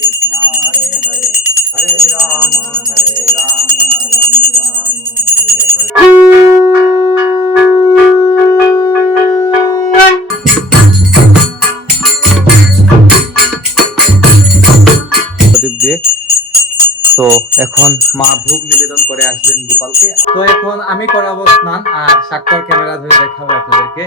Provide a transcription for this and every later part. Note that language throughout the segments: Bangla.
কৃষ্ণ হরে হরে হরে রাম রাম রাম হরে হরে। প্রদীপ দিয়ে তো এখন মা ভোগ নিবেদন করে আসবেন গোপালকে। তো এখন আমি করাবো স্নান আর স্বাক্ষর ক্যামেরা ধরে দেখাবো আপনাদেরকে।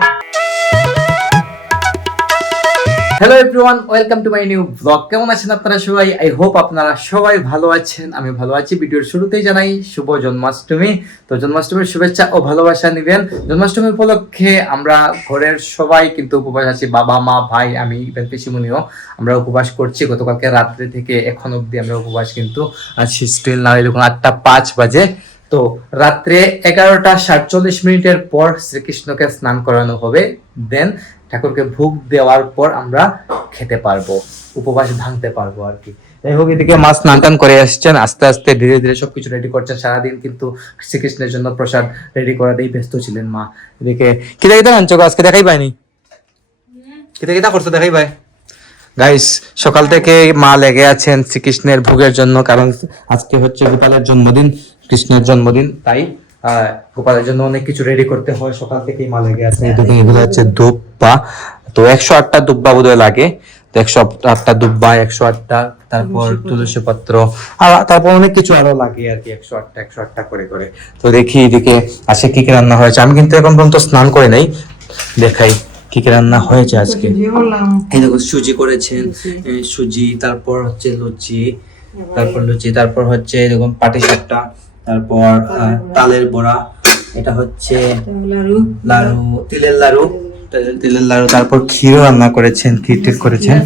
Hello everyone, welcome to my new blog. কেমন আছেন আপনারা সবাই? আই হোপ আপনারা সবাই ভালো আছেন। আমি ভালো আছি। ভিডিওর শুরুতেই জানাই শুভ জন্মাষ্টমী। তো জন্মাষ্টমীর শুভেচ্ছা ও ভালোবাসা নিবেন। জন্মাষ্টমী উপলক্ষে আমরা ঘরের সবাই কিন্তু উপবাস আছি, বাবা মা ভাই, আমি ইভেন পিসিমনিও আমরা উপবাস করছি। গতকালকে রাত্রে থেকে এখন অবধি আমরা উপবাস কিন্তু আছি। স্টিল না দেখুন 8:05 বাজে। তো রাত্রে 11:47 পর শ্রীকৃষ্ণকে স্নান করানো হবে। দেন ঠাকুরকে ভোগ দেওয়ার পর আমরা খেতে পারবো, উপবাস ভাঙতে পারবো আর কি। যাই হোক, এদিকে মা স্নান টান করে আসছেন, আস্তে আস্তে ধীরে ধীরে সবকিছু রেডি করছেন। সারাদিন কিন্তু শ্রীকৃষ্ণের জন্য প্রসাদ রেডি করাতেই ব্যস্ত ছিলেন মা। এদিকে কিতা কিতা আনছো আজকে? দেখাই পাইনি। কিতা কিতা করছো দেখাই পাই। গাইস, সকাল থেকে মা লেগে আছেন শ্রীকৃষ্ণের ভোগের জন্য, কারণ আজকে হচ্ছে গোপালের জন্মদিন, কৃষ্ণের জন্মদিন। তাই গোপালের জন্য অনেক কিছু রেডি করতে হয়। সকাল থেকেই মা লেগে আছে। এগুলো হচ্ছে দুব্বা। তো 108টা দুব্বা বোধহয় লাগে। তো 108টা দুব্বা, 108টা, তারপর তুলসী পত্র, আর তারপর অনেক কিছু আরো লাগে আর কি। 108টা করে করে। তো দেখি এদিকে আজকে কি কি রান্না হয়েছে। আমি কিন্তু এখন পর্যন্ত স্নান করে নাই, দেখাই কি কি রান্না হয়েছে আজকে। এই দেখো, সুজি করেছেন, সুজি, তারপর হচ্ছে লুচি, তারপর হচ্ছে এরকম পাটিসাপটা, তারপর তালের বড়া, এটা হচ্ছে লাড়ু, তিলের লাড়ু, তারপর ক্ষীরও রান্না করেছেন, ক্ষীর করেছেন।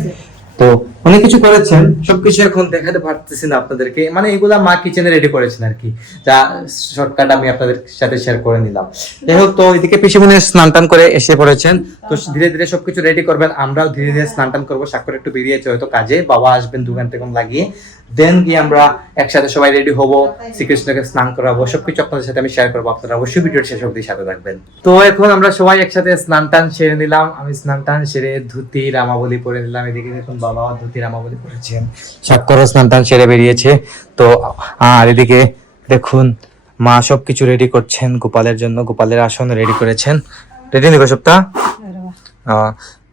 তো অনেক কিছু করেছেন, সবকিছু এখন দেখাতে পারতেছি না আপনাদেরকে। মানে এগুলা মা কিচেনে রেডি করেছেন আর কি, যা শর্টকাট আমি আপনাদের সাথে শেয়ার করে নিলাম। যাই হোক, তো এদিকে পিসিমনি স্নান টান করে এসে পড়েছেন। তো ধীরে ধীরে সবকিছু রেডি করবেন, আমরাও ধীরে ধীরে স্নান টান করবো। স্বাক্ষর একটু বেরিয়েছে হয়তো কাজে, বাবা আসবেন 2 ঘন্টা লাগিয়ে। দেন গিয়ে আমরা একসাথে সবাই রেডি হব, শ্রীকৃষ্ণকে স্নান করাবো। সবকিছু আপনাদের সাথে আমি শেয়ার করবো, আপনারা অবশ্যই ভিডিওর শেষ অবধি সাথে থাকবেন। তো এখন আমরা সবাই একসাথে স্নান টান সেরে নিলাম। আমি স্নান টান সেরে ধুতি রামাবলী পরে নিলাম। এদিকে দেখুন বাবাও ধুতি রামাবলী পরেছেন, স্বাক্ষর স্নান টান সেরে বেরিয়েছে। তো আর এদিকে দেখুন মা সবকিছু রেডি করছেন গোপালের জন্য। গোপালের আসন রেডি করেছেন। রেডি নিব সবটা।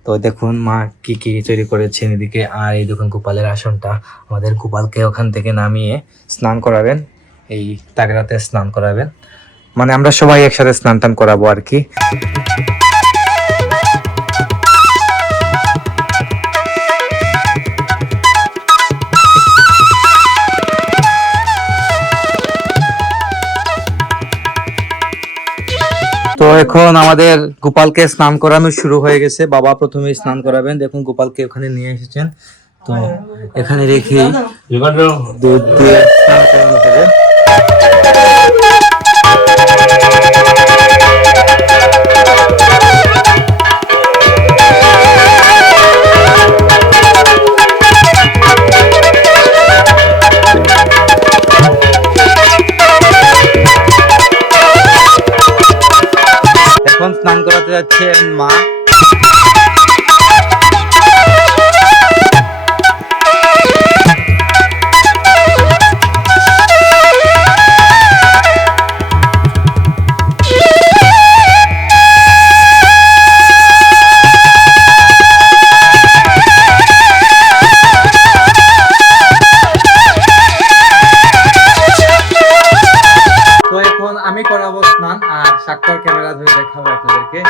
তো দেখুন মা কি কি তৈরি করেছেন এদিকে। আর এই দেখুন গোপালের আসনটা, আমাদের গোপালকে ওখান থেকে নামিয়ে স্নান করাবেন, এই তাগরাতে স্নান করাবেন। মানে আমরা সবাই একসাথে স্নান টান করাবো আর কি। তো এখন আমাদের গোপালকে স্নান করানো শুরু হয়ে গেছে। বাবা প্রথমে স্নান করাবেন। দেখুন গোপালকে ওখানে নিয়ে এসেছেন। তো এখানে রেখে দুধ দিয়ে স্নান করানো হবে। এখন স্নান করাতে যাচ্ছেন মা। তো এখন আমি করাবো স্নান আর স্বাক্ষর ক্যামেরা ধরে দেখাবো আপনাদেরকে।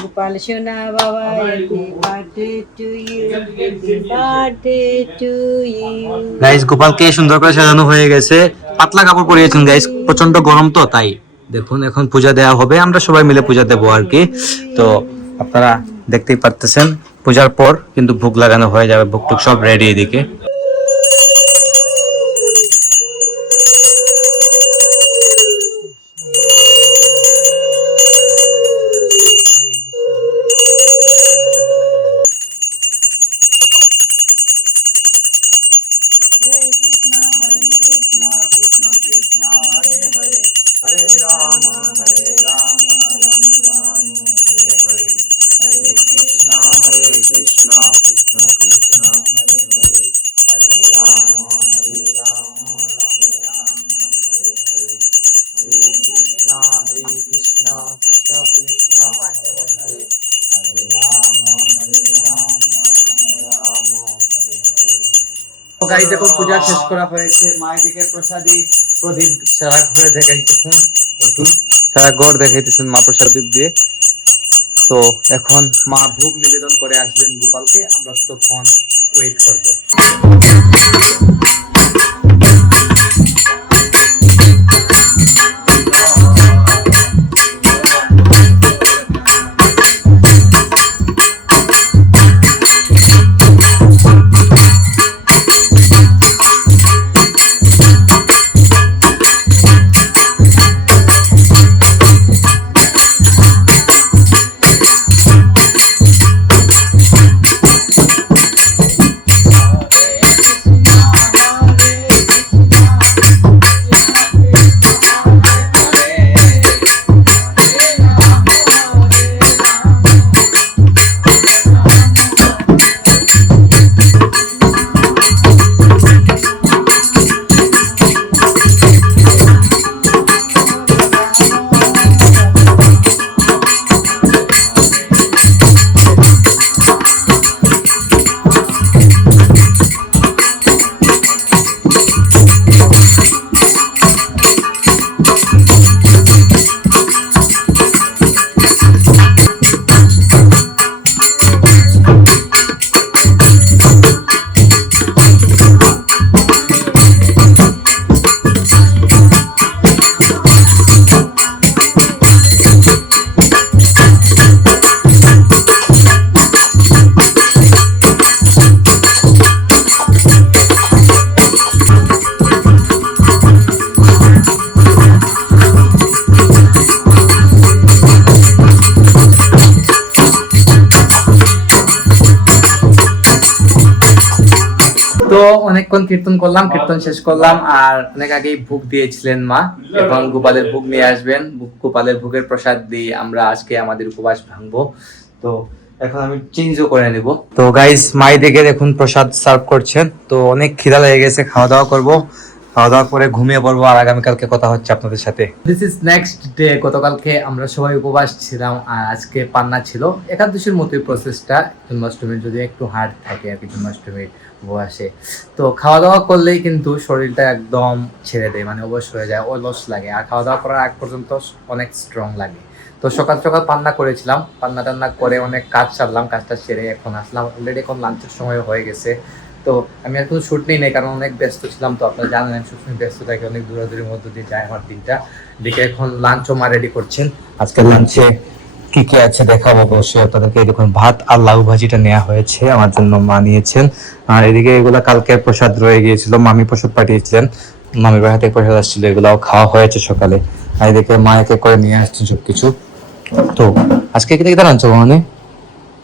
গোপাল সোনা বাবা, happy birthday to you, happy birthday to you. Guys, গোপালকে সুন্দর করে সাজানো হয়ে গেছে। পাতলা কাপড় পরিয়েছেন গাইস, প্রচন্ড গরম তো তাই। দেখুন এখন পূজা দেওয়া হবে, আমরা সবাই মিলে পূজা দেবো আর কি। তো আপনারা দেখতেই পারতেছেন, পূজার পর কিন্তু ভোগ লাগানো হয়ে যাবে। ভোগ টুক সব রেডি এদিকে। তো গাইস এখন পূজা শেষ করা হয়েছে, মায়েদিকে প্রসাদী প্রদীপ সারা ঘরে দেখাইতেছেন, একটু সারা ঘর দেখাইতেছেন মা প্রসাদ দীপ দিয়ে। তো এখন মা ভোগ নিবেদন করে আসবেন গোপালকে, আমরা ততক্ষণ ওয়েট করব। তো অনেকক্ষণ কীর্তন করলাম, কীর্তন শেষ করলাম, আর অনেক আগেই ভোগ দিয়েছিলেন মা, এবং গোপালের ভোগ নিয়ে আসবেন। গোপালের ভোগের প্রসাদ দিয়ে আমরা আজকে আমাদের উপবাস ভাঙবো। তো এখন আমি চেঞ্জও করে নেব। তো গাইস, মাই দেখে দেখুন প্রসাদ সার্ভ করছেন। তো অনেক খিদা লেগে গেছে, খাওয়া দাওয়া করবো, খাওয়া দাওয়া করে ঘুমিয়ে পড়বো, আর আগামীকালকে কথা হচ্ছে আপনাদের সাথে। This is next day. গতকালকে আমরা সবাই উপবাস ছিলাম, আর আজকে পান্না ছিল। একাদশীর মতোই প্রসেসটা, জন্মাষ্টমীর যদি একটু হার্ড থাকে আর কি জন্মাষ্টমীর উপবাসে। তো খাওয়া দাওয়া করলেই কিন্তু শরীরটা একদম ছেড়ে দেয়, মানে অবশ হয়ে যায়, অলস লাগে, আর খাওয়া দাওয়া করার আগ পর্যন্ত অনেক স্ট্রং লাগে। তো সকাল সকাল পান্না করেছিলাম, পান্না টান্না করে অনেক কাজ সারলাম, কাজটা সেরে এখন আসলাম। অলরেডি এখন লাঞ্চের সময় হয়ে গেছে। তো আমি এখন শুট নেই নাই, কারণ অনেক ব্যস্ত ছিলাম। তো আপনারা জানেন আমি সবসময় ব্যস্ত থাকি, অনেক দূরাদূরির মধ্য দিয়ে যায় আমার দিনটা। দিকে এখন লাঞ্চও মা রেডি করছেন। আজকে লাঞ্চে কি কি আছে দেখাবো অবশ্যই আপনাদেরকে। দেখুন, ভাত আর লাউ ভাজিটা নেওয়া হয়েছে, আমার জন্য মা নিয়েছেন। আর এদিকে এগুলা কালকে প্রসাদ রয়ে গিয়েছিল, মামি প্রসাদ পাঠিয়েছিলেন, মামির বাড়ি থেকে প্রসাদ আসছিল, এগুলাও খাওয়া হয়েছে সকালে। আর এদিকে মা একে করে নিয়ে আসছেন সবকিছু। তো আজকে কি দেখতে রাখছো মানে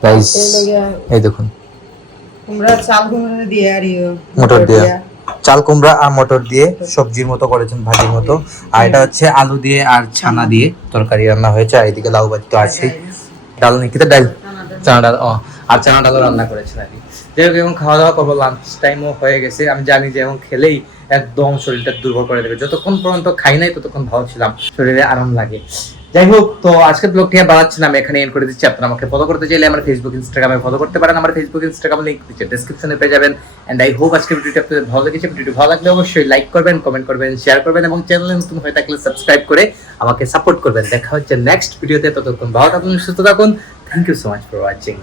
গাইস, এই দেখুন মটর দিয়ে, চাল কুমড়া আর মটর দিয়ে সবজির মতো করেছেন, ভাজির মতো। আর এটা হচ্ছে আলু দিয়ে আর ছানা দিয়ে তরকারি রান্না হয়েছে। আর এদিকে লাউ ভাজি তো আছে, ডাল নাকি ডাল, চানা ডাল, আর চানা ডালও রান্না করেছেন আর কি। যাই হোক, এখন খাওয়া দাওয়া করবো, লাঞ্চ টাইমও হয়ে গেছে। আমি জানি যে এখন খেলেই একদম শরীরটা দুর্বল করে দেবে, যতক্ষণ পর্যন্ত খাই নাই ততক্ষণ ভালো ছিলাম, শরীরে আরাম লাগে। যাই হোক, তো আজকের ব্লগটি বাড়াচ্ছি না, আমি এখানে এন্ড করে দিচ্ছি। আপনারা আমাকে ফলো করতে চাইলে আমার ফেসবুক ইনস্টাগ্রামে ফলো করতে পারেন। আমার ফেসবুক ইনস্টাগ্রাম লিংক নিচে ডেসক্রিপশনে পেয়ে যাবেন। এন্ড আই হোপ আজকের ভিডিওটি আপনাদের ভালো লেগেছে। ভিডিওটি ভালো লাগলে অবশ্যই লাইক করবেন, কমেন্ট করবেন, শেয়ার করবেন, এবং চ্যানেলে নতুন হয়ে থাকলে সাবস্ক্রাইব করে আমাকে সাপোর্ট করবেন। দেখা হচ্ছে নেক্সট ভিডিওতে, ততক্ষণ ভালো থাকুন, সুস্থ থাকুন। Thank you so much for watching.